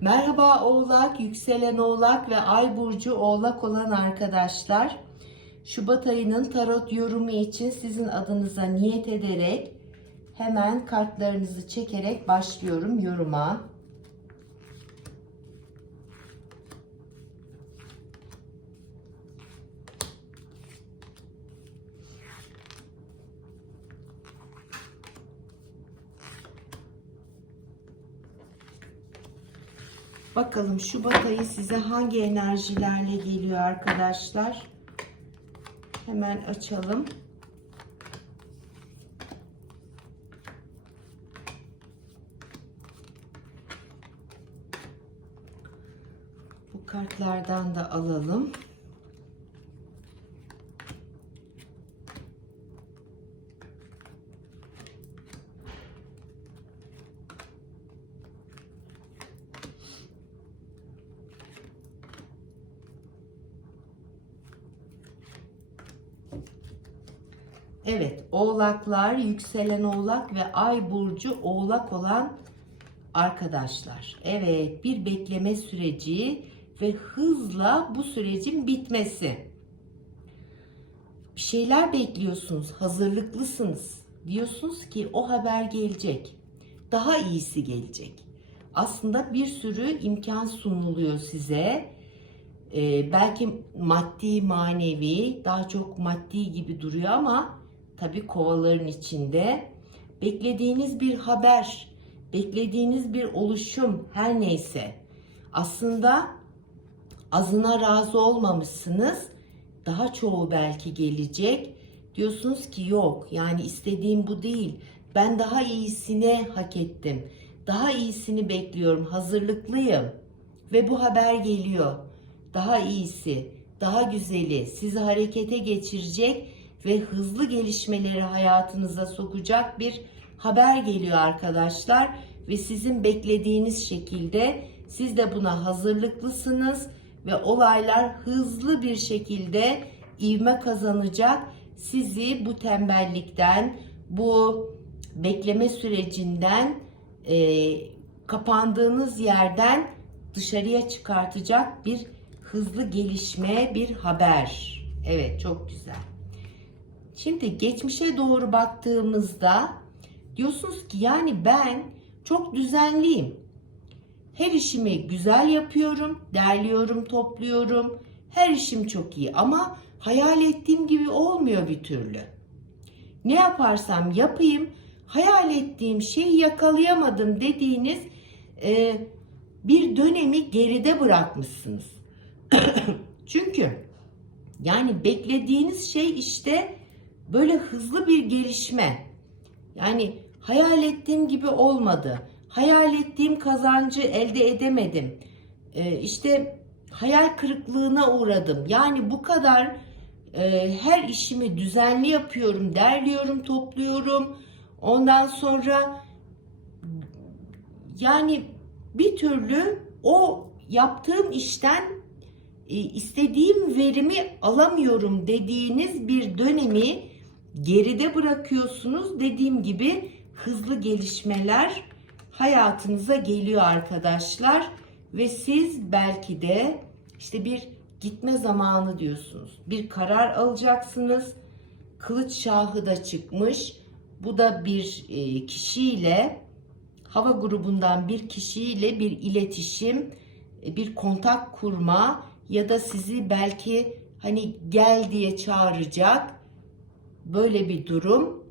Merhaba Oğlak, yükselen Oğlak ve Ay burcu Oğlak olan arkadaşlar. Şubat ayının tarot yorumu için sizin adınıza niyet ederek hemen kartlarınızı çekerek başlıyorum yoruma. Bakalım Şubat ayı size hangi enerjilerle geliyor arkadaşlar? Hemen açalım. Bu kartlardan da alalım. Evet, oğlaklar, yükselen oğlak ve ay burcu oğlak olan arkadaşlar. Evet, bir bekleme süreci ve hızla bu sürecin bitmesi. Bir şeyler bekliyorsunuz, hazırlıklısınız. Diyorsunuz ki o haber gelecek. Daha iyisi gelecek. Aslında bir sürü imkan sunuluyor size. Ee, belki maddi, manevi, daha çok maddi gibi duruyor ama tabii kovaların içinde beklediğiniz bir haber, beklediğiniz bir oluşum her neyse aslında azına razı olmamışsınız. Daha çoğu belki gelecek. Diyorsunuz ki yok yani istediğim bu değil. Ben daha iyisini hak ettim. Daha iyisini bekliyorum. Hazırlıklıyım. Ve bu haber geliyor. Daha iyisi, daha güzeli sizi harekete geçirecek ve hızlı gelişmeleri hayatınıza sokacak bir haber geliyor arkadaşlar ve sizin beklediğiniz şekilde siz de buna hazırlıklısınız ve olaylar hızlı bir şekilde ivme kazanacak. Sizi bu tembellikten, bu bekleme sürecinden, e, kapandığınız yerden dışarıya çıkartacak bir hızlı gelişme, bir haber. Evet, çok güzel. Şimdi geçmişe doğru baktığımızda diyorsunuz ki yani ben çok düzenliyim. Her işimi güzel yapıyorum, derliyorum, topluyorum. Her işim çok iyi ama hayal ettiğim gibi olmuyor bir türlü. Ne yaparsam yapayım, hayal ettiğim şeyi yakalayamadım dediğiniz e, bir dönemi geride bırakmışsınız. Çünkü yani beklediğiniz şey işte böyle hızlı bir gelişme. Yani hayal ettiğim gibi olmadı. Hayal ettiğim kazancı elde edemedim. Ee, işte hayal kırıklığına uğradım. Yani bu kadar e, her işimi düzenli yapıyorum, derliyorum, topluyorum. Ondan sonra yani bir türlü o yaptığım işten e, istediğim verimi alamıyorum dediğiniz bir dönemi geride bırakıyorsunuz. Dediğim gibi hızlı gelişmeler hayatınıza geliyor arkadaşlar ve siz belki de işte bir gitme zamanı diyorsunuz. Bir karar alacaksınız. Kılıç şahı da çıkmış. Bu da bir e, kişiyle hava grubundan bir kişiyle bir iletişim, e, bir kontak kurma ya da sizi belki hani gel diye çağıracak böyle bir durum.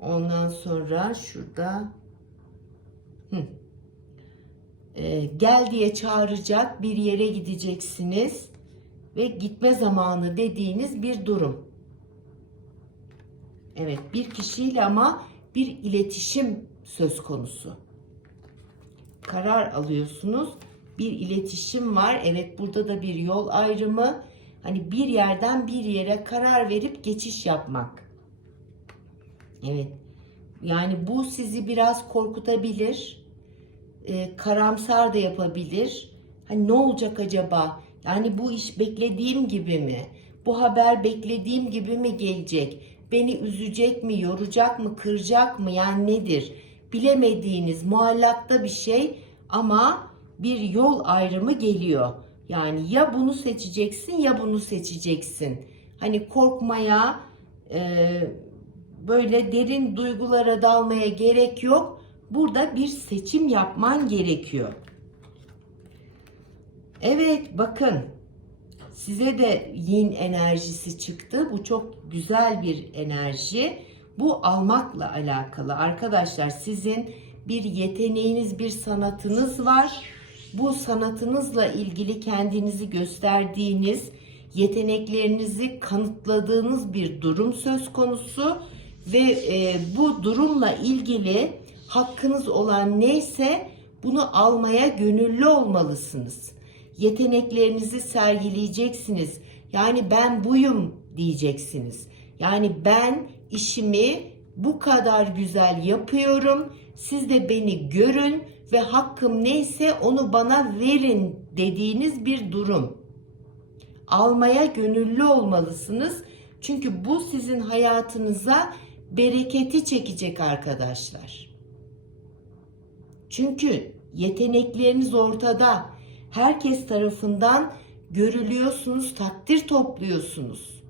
Ondan sonra şurada hı. Ee, gel diye çağıracak bir yere gideceksiniz ve gitme zamanı dediğiniz bir durum. Evet bir kişiyle ama bir iletişim söz konusu. Karar alıyorsunuz. Bir iletişim var. Evet burada da bir yol ayrımı. Hani bir yerden bir yere karar verip geçiş yapmak. Evet. Yani bu sizi biraz korkutabilir. Ee, karamsar da yapabilir. Hani ne olacak acaba? Yani bu iş beklediğim gibi mi? Bu haber beklediğim gibi mi gelecek? Beni üzecek mi, yoracak mı, kıracak mı? Yani nedir? Bilemediğiniz muallakta bir şey ama bir yol ayrımı geliyor. Yani ya bunu seçeceksin ya bunu seçeceksin. Hani korkmaya, e, böyle derin duygulara dalmaya gerek yok. Burada bir seçim yapman gerekiyor. Evet bakın size de yin enerjisi çıktı. Bu çok güzel bir enerji. Bu almakla alakalı. Arkadaşlar sizin bir yeteneğiniz, bir sanatınız var. Bu sanatınızla ilgili kendinizi gösterdiğiniz, yeteneklerinizi kanıtladığınız bir durum söz konusu ve e, bu durumla ilgili hakkınız olan neyse bunu almaya gönüllü olmalısınız. Yeteneklerinizi sergileyeceksiniz. Yani ben buyum diyeceksiniz. Yani ben işimi bu kadar güzel yapıyorum. Siz de beni görün ve hakkım neyse onu bana verin dediğiniz bir durum. Almaya gönüllü olmalısınız. Çünkü bu sizin hayatınıza bereketi çekecek arkadaşlar. Çünkü yetenekleriniz ortada. Herkes tarafından görülüyorsunuz, takdir topluyorsunuz.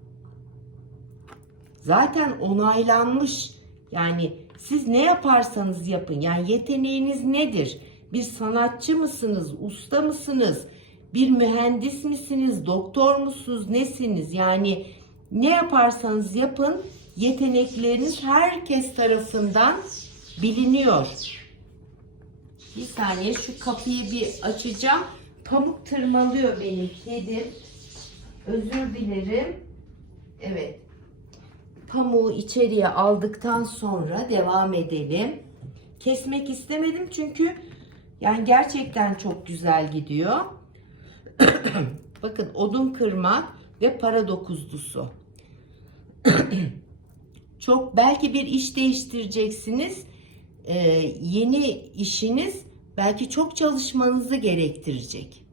Zaten onaylanmış. Yani siz ne yaparsanız yapın. Yani yeteneğiniz nedir? Bir sanatçı mısınız? Usta mısınız? Bir mühendis misiniz? Doktor musunuz? Nesiniz? Yani ne yaparsanız yapın yetenekleriniz herkes tarafından biliniyor. Bir saniye şu kapıyı bir açacağım. Pamuk tırmalıyor benim kedim. Özür dilerim. Evet. Pamuğu içeriye aldıktan sonra devam edelim. Kesmek istemedim çünkü yani gerçekten çok güzel gidiyor. Bakın odun kırmak ve para dokuzlusu. çok belki bir iş değiştireceksiniz. Ee, yeni işiniz belki çok çalışmanızı gerektirecek.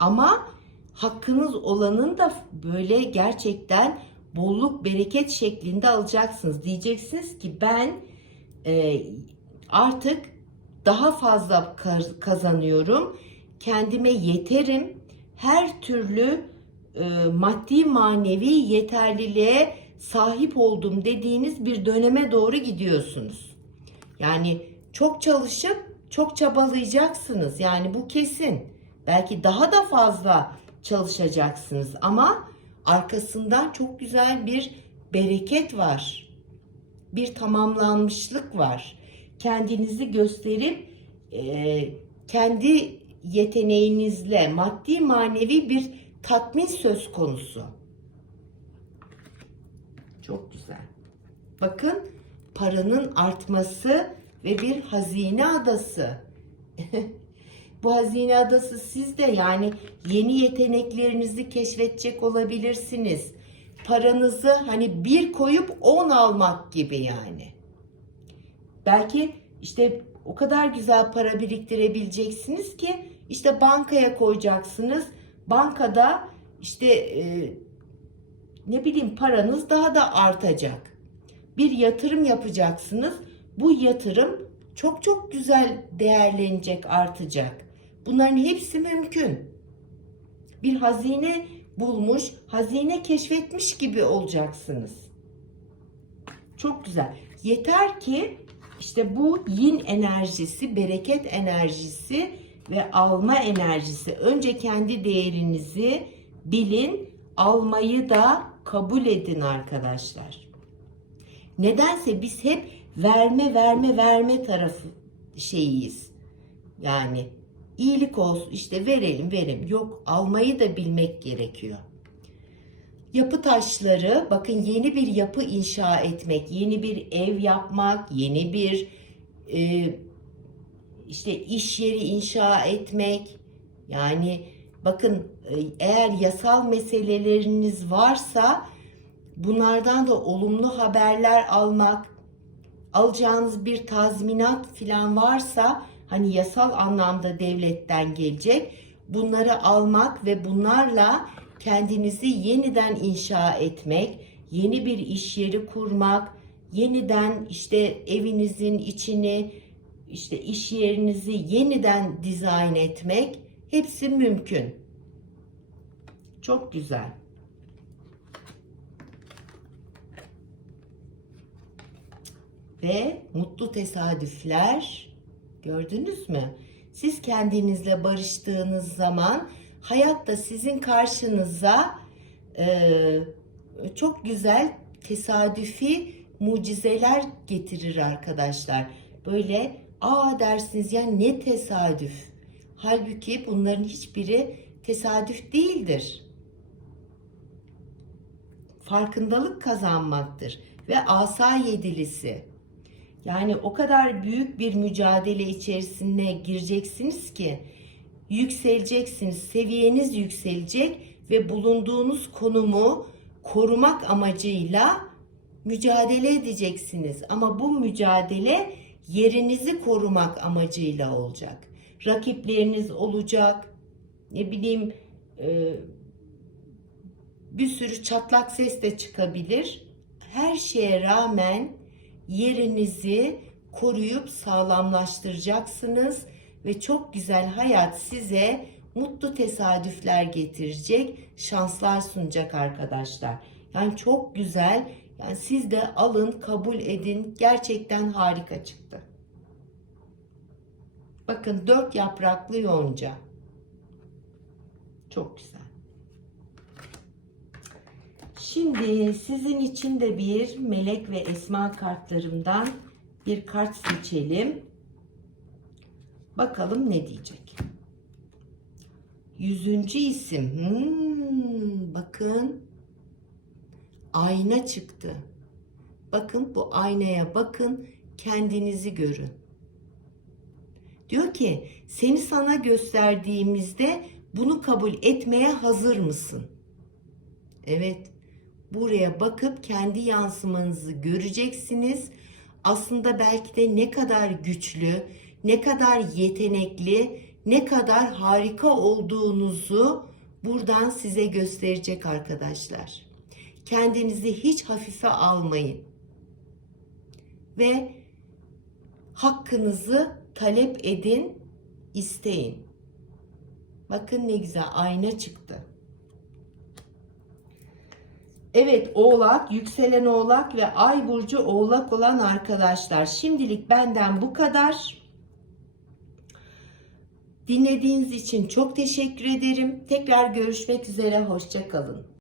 Ama hakkınız olanın da böyle gerçekten bolluk bereket şeklinde alacaksınız. Diyeceksiniz ki ben e, artık daha fazla kazanıyorum. Kendime yeterim. Her türlü e, maddi manevi yeterliliğe sahip oldum dediğiniz bir döneme doğru gidiyorsunuz. Yani çok çalışıp çok çabalayacaksınız. Yani bu kesin. Belki daha da fazla çalışacaksınız ama arkasından çok güzel bir bereket var. Bir tamamlanmışlık var. Kendinizi gösterip e, kendi yeteneğinizle maddi manevi bir tatmin söz konusu. Çok güzel. Bakın paranın artması ve bir hazine adası. Bu hazine adası sizde yani yeni yeteneklerinizi keşfedecek olabilirsiniz. Paranızı hani bir koyup on almak gibi yani. Belki işte o kadar güzel para biriktirebileceksiniz ki işte bankaya koyacaksınız. Bankada işte e, ne bileyim paranız daha da artacak. Bir yatırım yapacaksınız. Bu yatırım çok çok güzel değerlenecek, artacak. Bunların hepsi mümkün. Bir hazine bulmuş, hazine keşfetmiş gibi olacaksınız. Çok güzel. Yeter ki işte bu yin enerjisi, bereket enerjisi ve alma enerjisi. Önce kendi değerinizi bilin, almayı da kabul edin arkadaşlar. Nedense biz hep verme verme verme tarafı şeyiyiz. Yani iyilik olsun işte verelim verelim. Yok almayı da bilmek gerekiyor. Yapı taşları bakın yeni bir yapı inşa etmek, yeni bir ev yapmak, yeni bir e, işte iş yeri inşa etmek. Yani bakın e, eğer yasal meseleleriniz varsa bunlardan da olumlu haberler almak, alacağınız bir tazminat falan varsa hani yasal anlamda devletten gelecek bunları almak ve bunlarla kendinizi yeniden inşa etmek, yeni bir iş yeri kurmak, yeniden işte evinizin içini işte iş yerinizi yeniden dizayn etmek hepsi mümkün. Çok güzel. Ve mutlu tesadüfler gördünüz mü? Siz kendinizle barıştığınız zaman hayat da sizin karşınıza e, çok güzel tesadüfi mucizeler getirir arkadaşlar. Böyle aa dersiniz ya ne tesadüf. Halbuki bunların hiçbiri tesadüf değildir. Farkındalık kazanmaktır ve asa yedilisi. Yani o kadar büyük bir mücadele içerisine gireceksiniz ki yükseleceksiniz, seviyeniz yükselecek ve bulunduğunuz konumu korumak amacıyla mücadele edeceksiniz. Ama bu mücadele yerinizi korumak amacıyla olacak. Rakipleriniz olacak. Ne bileyim e, bir sürü çatlak ses de çıkabilir. Her şeye rağmen yerinizi koruyup sağlamlaştıracaksınız ve çok güzel hayat size mutlu tesadüfler getirecek, şanslar sunacak arkadaşlar. Yani çok güzel. Yani siz de alın, kabul edin. Gerçekten harika çıktı. Bakın dört yapraklı yonca. Çok güzel. Şimdi sizin için de bir melek ve esma kartlarımdan bir kart seçelim. Bakalım ne diyecek. Yüzüncü isim. Hmm, bakın. Ayna çıktı. Bakın bu aynaya bakın. Kendinizi görün. Diyor ki seni sana gösterdiğimizde bunu kabul etmeye hazır mısın? Evet. Buraya bakıp kendi yansımanızı göreceksiniz. Aslında belki de ne kadar güçlü, ne kadar yetenekli, ne kadar harika olduğunuzu buradan size gösterecek arkadaşlar. Kendinizi hiç hafife almayın. Ve hakkınızı talep edin, isteyin. Bakın ne güzel ayna çıktı. Evet oğlak, yükselen oğlak ve ay burcu oğlak olan arkadaşlar. Şimdilik benden bu kadar. Dinlediğiniz için çok teşekkür ederim. Tekrar görüşmek üzere. Hoşçakalın.